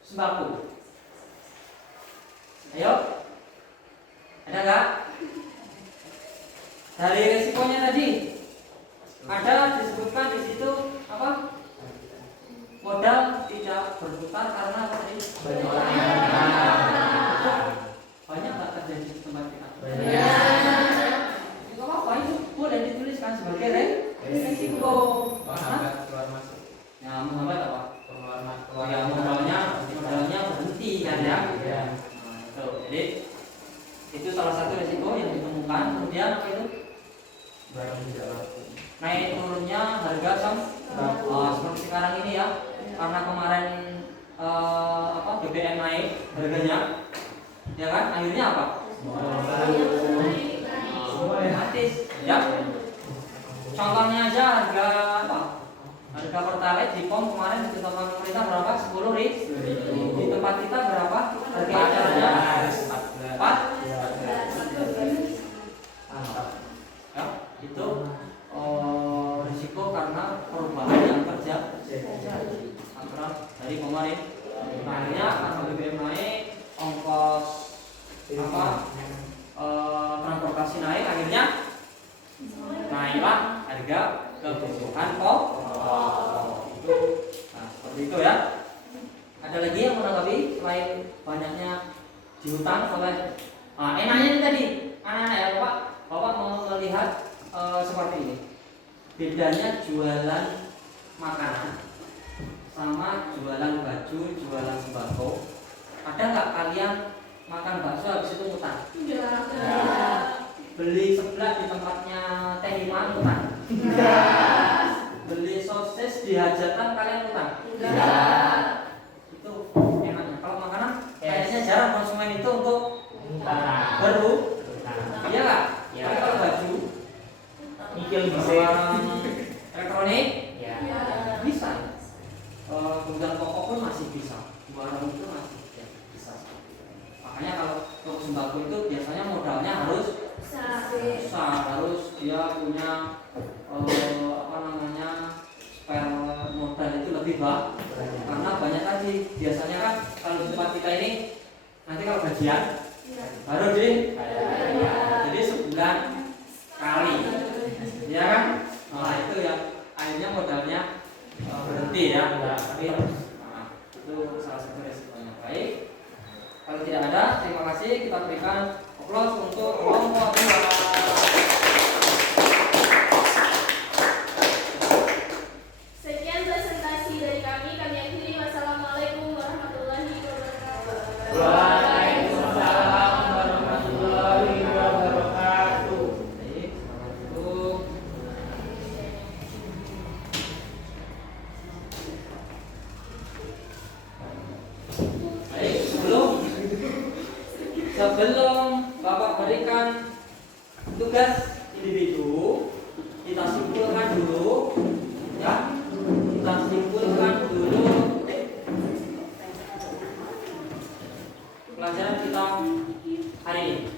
sembako? Ayo, ada nggak? Dari resikonya tadi ada disebutkan di situ apa? Modal tidak berputar karena apa tadi? Banyak orang. Banyak nggak terjadi di tempat kita? Banyak. Nggak apa-apa, itu boleh dituliskan sebagai resiko. Menghambat keluar masuk. Ya, menghambat apa? Keluar Ya, modalnya berhenti kan ya? Ya. Nah, itu. Jadi itu salah satu resiko yang ditemukan. Kemudian apa itu? Barang tidak laku. Naik turunnya harga seperti sekarang ini ya, karena kemarin BBM naik harganya, ya kan? Akhirnya apa? Otomatis ya. Contohnya aja harga apa? Harga pertalite di POM kemarin ditetapkan pemerintah berapa? 10.000. Di tempat kita berapa? Harga acaranya 4. Ya, itu risiko karena perubahan yang terjadi antara dari kemarin. Akhirnya karena BBM naik, ongkos transportasi naik, akhirnya naiklah harga kebutuhan pokok. Nah, seperti itu ya. Ada lagi yang menanggapi selain banyaknya dihutang oleh enaknya ini tadi anak-anak ya Bapak mau melihat seperti ini. Bedanya jualan makanan sama jualan baju, jualan sembako. Ada nggak kalian makan bakso habis itu ngutang? Beli seblak di tempatnya Teh Lima ngutang? Beli sosis di hajatan kalian ngutang? Itu enaknya. Kalau makanan kayaknya jarang konsumen itu untuk baru, iya nggak? Ya. Tapi kalau baju, barang elektronik, bisa. Kebutuhan pokok pun masih bisa. Barang itu masih ya, bisa. Makanya kalau untuk sembako itu biasanya modalnya harus besar, harus dia punya spare modal itu lebih banyak. Karena banyak tadi biasanya kan kalau di tempat kita ini nanti kalau gajian baru jadi sebulan kali, ya kan? Nah itu ya akhirnya modalnya berhenti ya. Tapi itu salah satu resikonya. Baik, kalau tidak ada, terima kasih, kita berikan aplaus untuk kelompok 2. Sekian presentasi dari kami akhiri. Wassalamualaikum warahmatullahi wabarakatuh. Waalaikumsalam warahmatullahi wabarakatuh. Baik, untuk baik, sebelum Bapak berikan tugas individu, kita simpulkan dulu ya. Kita simpulkan dulu pelajaran kita hari ini.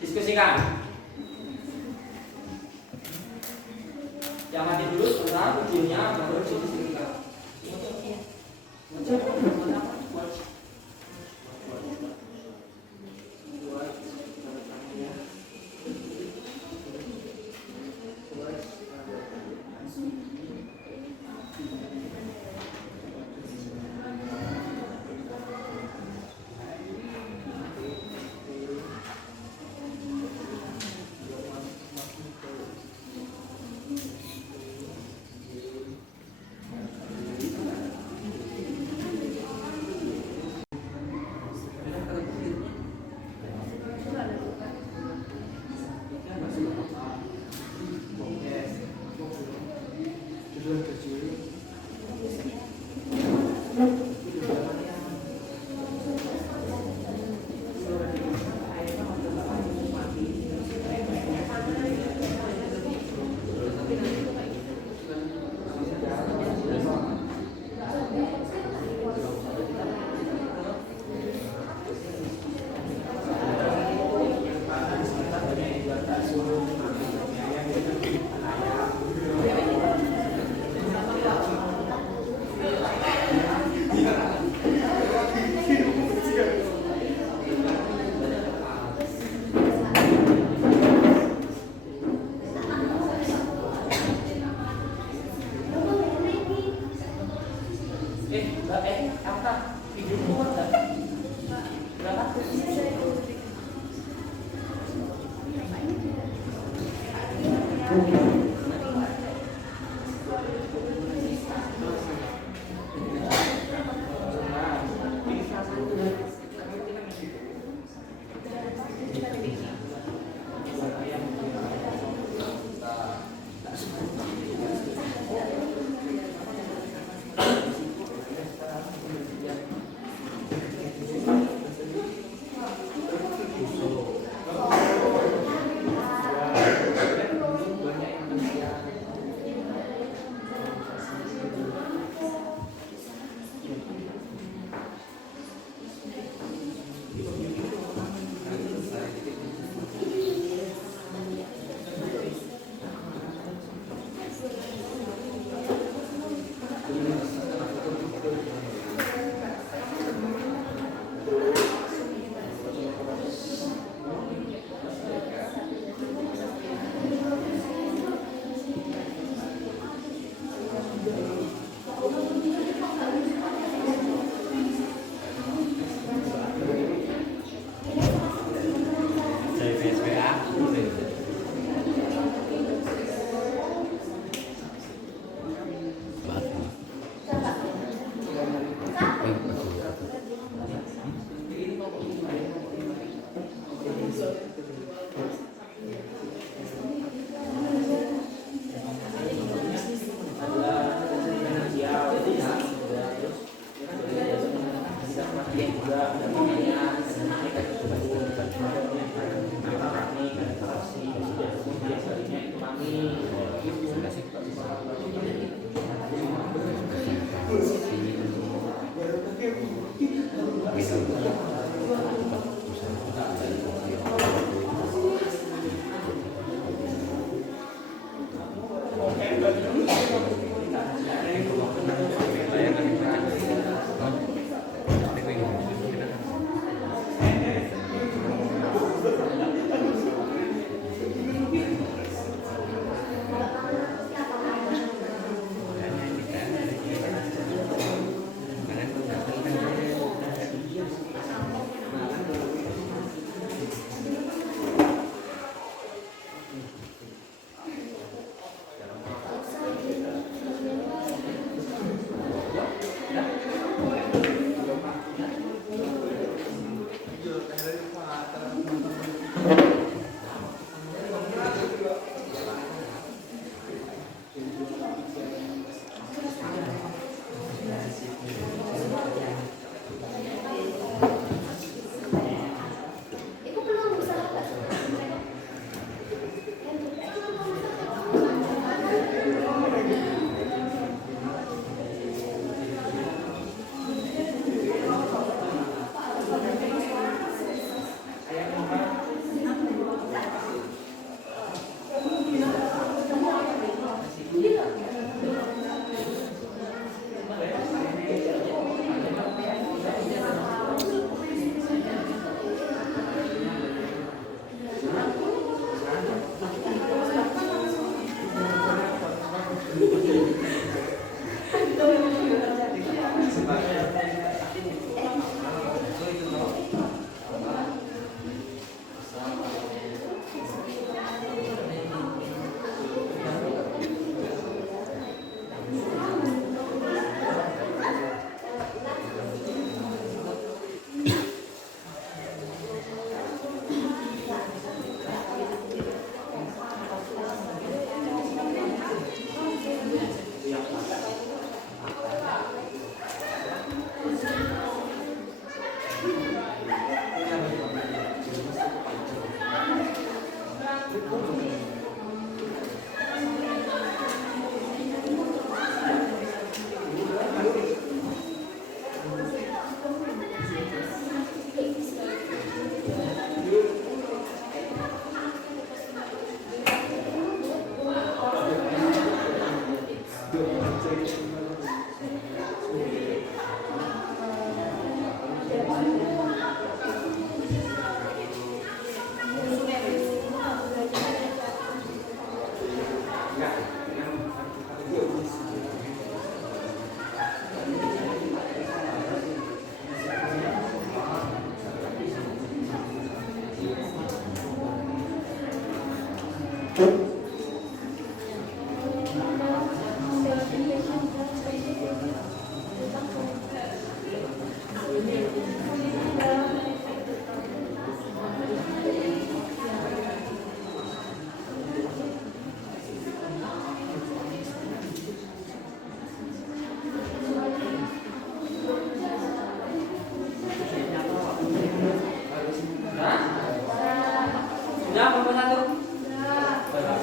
Diskusikan. Yang mati dulu sebentar videonya baru didiskusikan.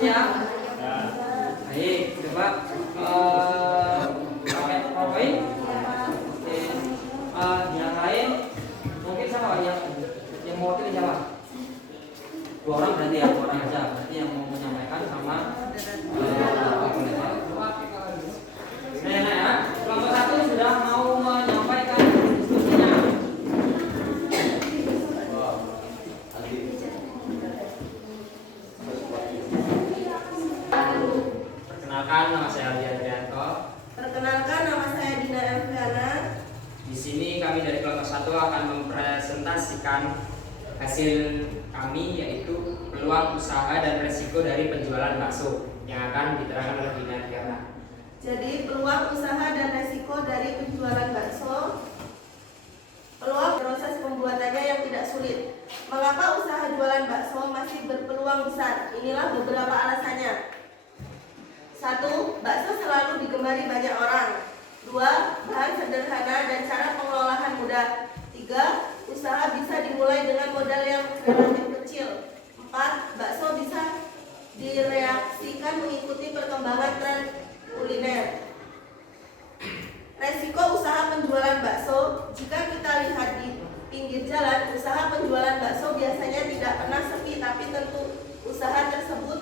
ya? Ya. Baik, coba pakai PowerPoint. Oke. Yang lain mungkin siapa yang mau pilih siapa? 2 orang berarti ya, 2 orang aja. Berarti yang mau menyampaikan sama Nenek ya, kelompok 1 sudah mau menyampaikan diskusinya. Perkenalkan, nama saya Aldi Adrianto. Perkenalkan, nama saya Dina Elviana. Di sini kami dari kelompok 1 akan mempresentasikan hasil kami, yaitu peluang usaha dan resiko dari penjualan bakso yang akan diterangkan oleh Dina Elviana. Jadi, peluang usaha dan resiko dari penjualan bakso. Peluang proses pembuatannya yang tidak sulit. Mengapa usaha jualan bakso masih berpeluang besar? Inilah beberapa alasannya. 1. Bakso selalu digemari banyak orang. 2. Bahan sederhana dan cara pengelolaan mudah. 3. Usaha bisa dimulai dengan modal yang relatif kecil. 4. Bakso bisa direaksikan mengikuti perkembangan tren kuliner. Resiko usaha penjualan bakso. Jika kita lihat di pinggir jalan, usaha penjualan bakso biasanya tidak pernah sepi, tapi tentu usaha tersebut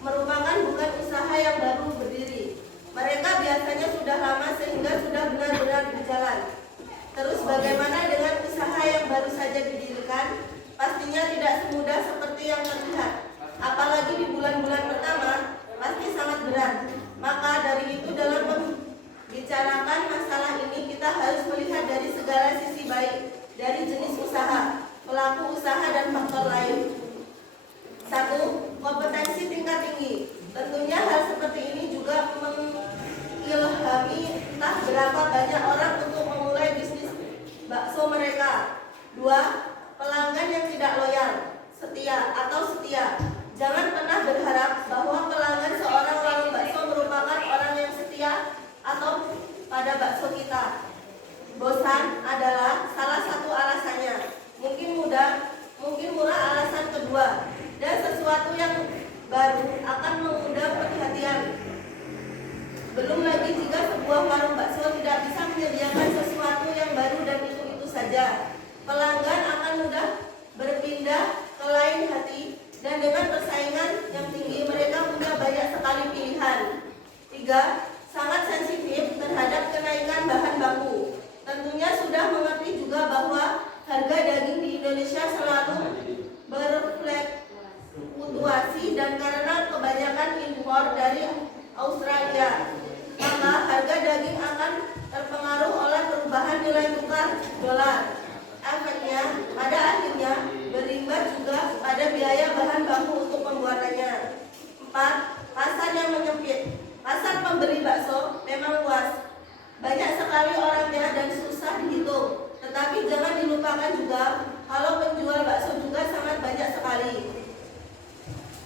merupakan bukan usaha yang baru berdiri. Mereka biasanya sudah lama sehingga sudah benar-benar berjalan. Terus bagaimana dengan usaha yang baru saja didirikan? Pastinya tidak semudah seperti yang terlihat. Apalagi di bulan-bulan pertama, pasti sangat berat. Maka dari itu dalam membicarakan masalah ini kita harus melihat dari segala sisi, baik dari jenis usaha, pelaku usaha dan faktor lain. 1. Kompetensi tingkat tinggi. Tentunya hal seperti ini juga mengilhami entah berapa banyak orang untuk memulai bisnis bakso mereka. 2. Pelanggan yang tidak loyal, setia. Jangan pernah berharap bahwa pelanggan seorang warung bakso merupakan orang yang setia atau pada bakso kita. Bosan adalah salah satu alasannya. Mungkin murah alasan kedua. Dan sesuatu yang baru akan mengundang perhatian. Belum lagi jika sebuah warung bakso tidak bisa menyediakan sesuatu yang baru dan itu saja, pelanggan akan mudah berpindah ke lain hati, dan dengan persaingan yang tinggi mereka punya banyak sekali pilihan. 3. Sangat sensitif terhadap kenaikan bahan baku. Tentunya sudah mengerti juga bahwa harga daging di Indonesia selalu berfluktuasi dan karena kebanyakan impor dari Australia, maka harga daging akan terpengaruh oleh perubahan nilai tukar dolar. Efeknya pada akhirnya berimbas juga pada biaya bahan baku untuk pembuatannya. 4. Pasar yang menyempit. Pasar pembeli bakso memang luas, banyak sekali orangnya dan susah dihitung. Tetapi jangan dilupakan juga kalau penjual bakso juga sangat banyak sekali.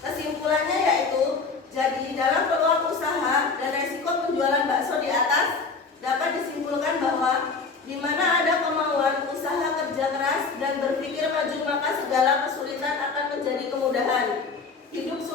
Kesimpulannya yaitu, jadi dalam peluang usaha dan resiko penjualan bakso di atas dapat disimpulkan bahwa di mana